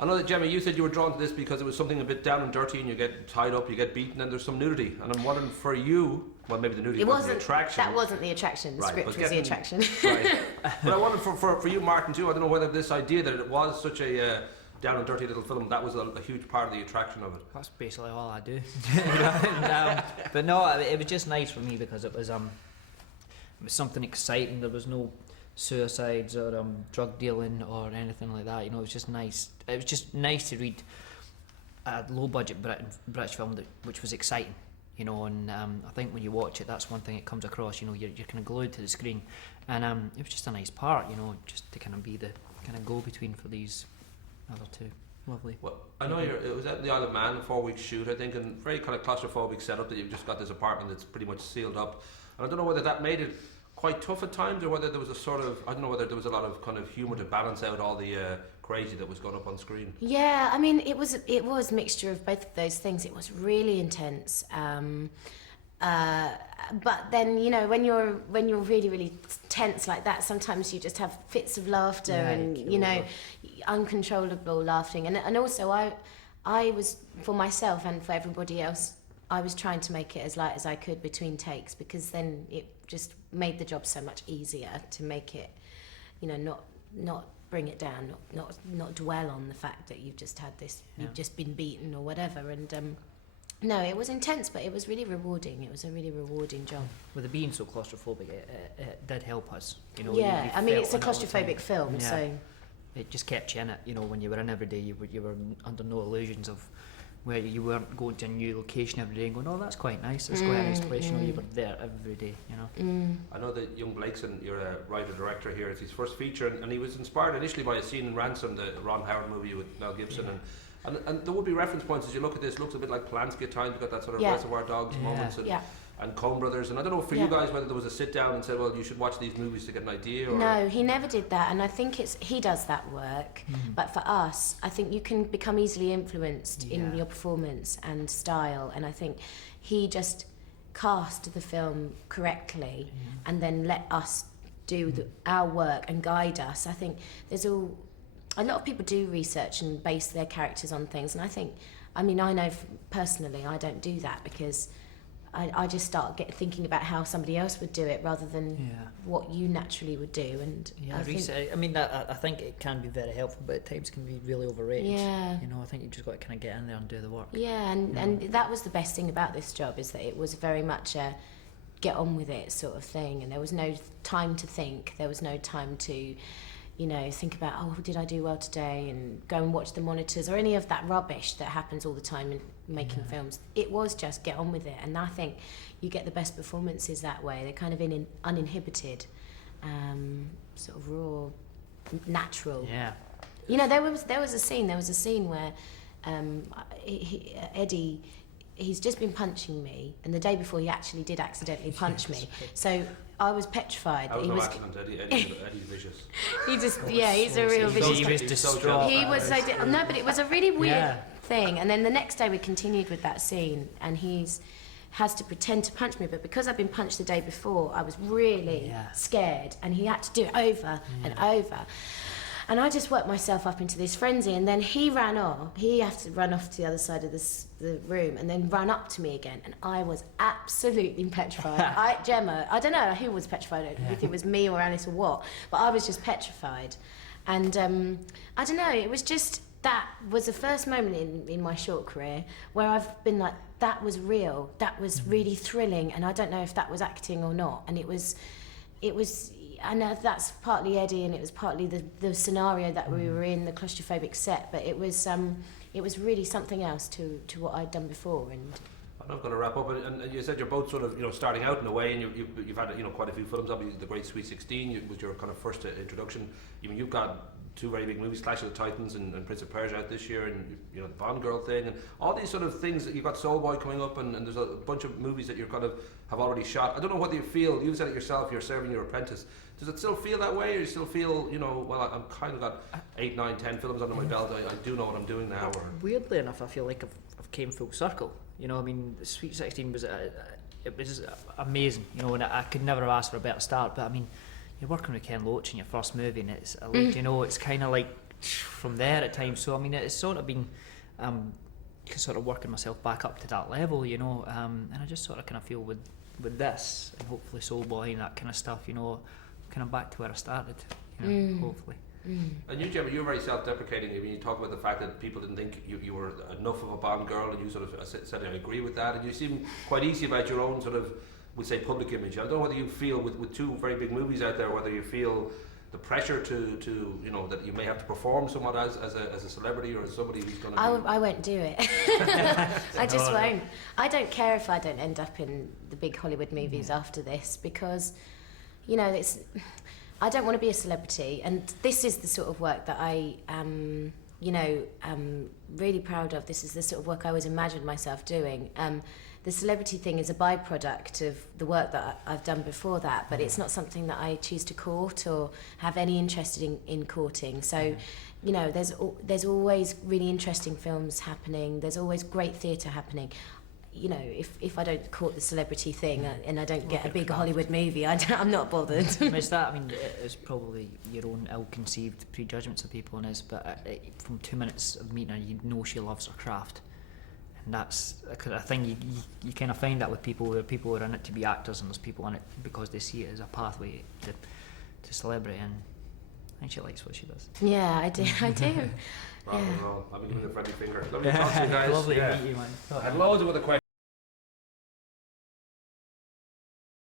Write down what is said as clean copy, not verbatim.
I know that, Gemma, you said you were drawn to this because it was something a bit down and dirty and you get tied up, you get beaten, and there's some nudity. And I'm wondering for you, well, maybe the nudity wasn't the attraction. That wasn't the attraction, the script was the attraction. Right. But I wondered for you, Martin, too, I don't know whether this idea that it was such a down and dirty little film, that was a huge part of the attraction of it. That's basically all I do. But no, it was just nice for me because it was something exciting. There was no suicides or drug dealing or anything like that. You know, it was just nice. It was just nice to read a low budget British film which was exciting. You know, and I think when you watch it, that's one thing it comes across. You know, you're kind of glued to the screen, and it was just a nice part. You know, just to kind of be the kind of go between for these other two. Lovely. Well, I know it was at the Isle of Man, a 4-week shoot, I think, and very kind of claustrophobic setup that you've just got this apartment that's pretty much sealed up. And I don't know whether that made it quite tough at times, or whether there was a sort of, I don't know whether there was a lot of kind of humour to balance out all the crazy that was going up on screen. Yeah, I mean, it was a mixture of both of those things. It was really intense. But then, you know, when you're really, really tense like that, sometimes you just have fits of laughter and, you know, uncontrollable laughing. And also I was, for myself and for everybody else, I was trying to make it as light as I could between takes, because then it just made the job so much easier to make it, you know, not bring it down, not dwell on the fact that you've just had this, you've just been beaten or whatever. And no, it was intense, but it was really rewarding. It was a really rewarding job. With it being so claustrophobic, it did help us. You know, yeah, I mean, it's a claustrophobic film, so it just kept you in it. You know, when you were in every day, you were under no illusions of where you weren't going to a new location every day and going, oh, that's quite nice. It's quite a nice place. You know, you were there every day. You know. I know that young Blakeson, you're a writer director here. It's his first feature, and he was inspired initially by a scene in Ransom, the Ron Howard movie with Mel Gibson, and there would be reference points as you look at this. Looks a bit like Polanski at times. You've got that sort of Reservoir Dogs moments and Coen Brothers. And I don't know for you guys whether there was a sit down and said, well, you should watch these movies to get an idea. Or no, he never did that, and I think he does that work. But for us, I think you can become easily influenced in your performance and style, and I think he just cast the film correctly and then let us do our work and guide us. I think there's a lot of people do research and base their characters on things, and I know personally I don't do that, because I just start thinking about how somebody else would do it rather than what you naturally would do. And I think it can be very helpful, but at times can be really overrated. You know, I think you just got to kind of get in there and do the work. And that was the best thing about this job, is that it was very much a get on with it sort of thing, and there was no time to think, there was no time to, you know, think about, oh, did I do well today, and go and watch the monitors or any of that rubbish that happens all the time in making films. It was just get on with it, and I think you get the best performances that way. They're kind of uninhibited, sort of raw, natural. Yeah. You know, there was a scene where Eddie, he's just been punching me, and the day before he actually did accidentally punch me. So I was petrified. That was no accident. Eddie's vicious. He's a real vicious. He was distraught. He was no, but it was a really weird thing. And then the next day we continued with that scene, and has to pretend to punch me, but because I'd been punched the day before, I was really scared, and he had to do it over and over. And I just worked myself up into this frenzy, and then he ran off. He had to run off to the other side of the room and then run up to me again, and I was absolutely petrified. Gemma, I don't know who was petrified, if it was me or Alice or what, but I was just petrified. And I don't know, it was just, that was the first moment in my short career where I've been like, that was real, that was really thrilling, and I don't know if that was acting or not. And it was, I know that's partly Eddie, and it was partly the scenario that we were in, the claustrophobic set, but it was really something else to what I'd done before. And I'm not going to wrap up, and you said you're both sort of, you know, starting out in a way, and you've had, you know, quite a few films. Obviously, The Great Sweet 16 was your kind of first introduction. I mean, you've got two very big movies, Clash of the Titans and Prince of Persia out this year, and, you know, the Bond Girl thing, and all these sort of things. That you've got Soulboy coming up, and there's a bunch of movies that you're kind of have already shot. I don't know what you feel. You said it yourself. You're serving your apprentice. Does it still feel that way, or you still feel, you know, well, I'm kind of got 8, 9, 10 films under my belt. I do know what I'm doing now. Or weirdly enough, I feel like I've came full circle. You know, I mean, Sweet 16 was it was amazing. You know, and I could never have asked for a better start. But I mean, you're working with Ken Loach in your first movie, and it's you know, it's kind of like from there at times. So I mean, it's sort of been sort of working myself back up to that level, you know, and I just sort of kind of feel with this and hopefully Soulboy and that kind of stuff, you know, kind of back to where I started, you know, hopefully. And you, Gemma, you were very self-deprecating. I mean, you talk about the fact that people didn't think you were enough of a Bond girl, and you sort of said, I agree with that, and you seem quite easy about your own sort of, we'd say, public image. I don't know whether you feel, with two very big movies out there, whether you feel the pressure to you know, that you may have to perform somewhat as a celebrity or as somebody who's going to I won't do it. I just won't. I don't care if I don't end up in the big Hollywood movies after this, because, you know, I don't want to be a celebrity, and this is the sort of work that I am, you know, really proud of. This is the sort of work I always imagined myself doing. The celebrity thing is a byproduct of the work that I've done before that, but it's not something that I choose to court or have any interest in courting. So, you know, there's always really interesting films happening. There's always great theatre happening. You know, if I don't court the celebrity thing and I don't get a big Hollywood movie, I'm not bothered. It's that, I mean, it's probably your own ill-conceived prejudgments of people, and but from 2 minutes of meeting her, you know she loves her craft. And that's a thing you kind of find that with people, where people are in it to be actors, and there's people in it because they see it as a pathway to celebrity, and I think she likes what she does. Yeah, I do. I'll be giving a friendly finger. Lovely to talk to you guys. Lovely to meet you, man. I had loads of other questions.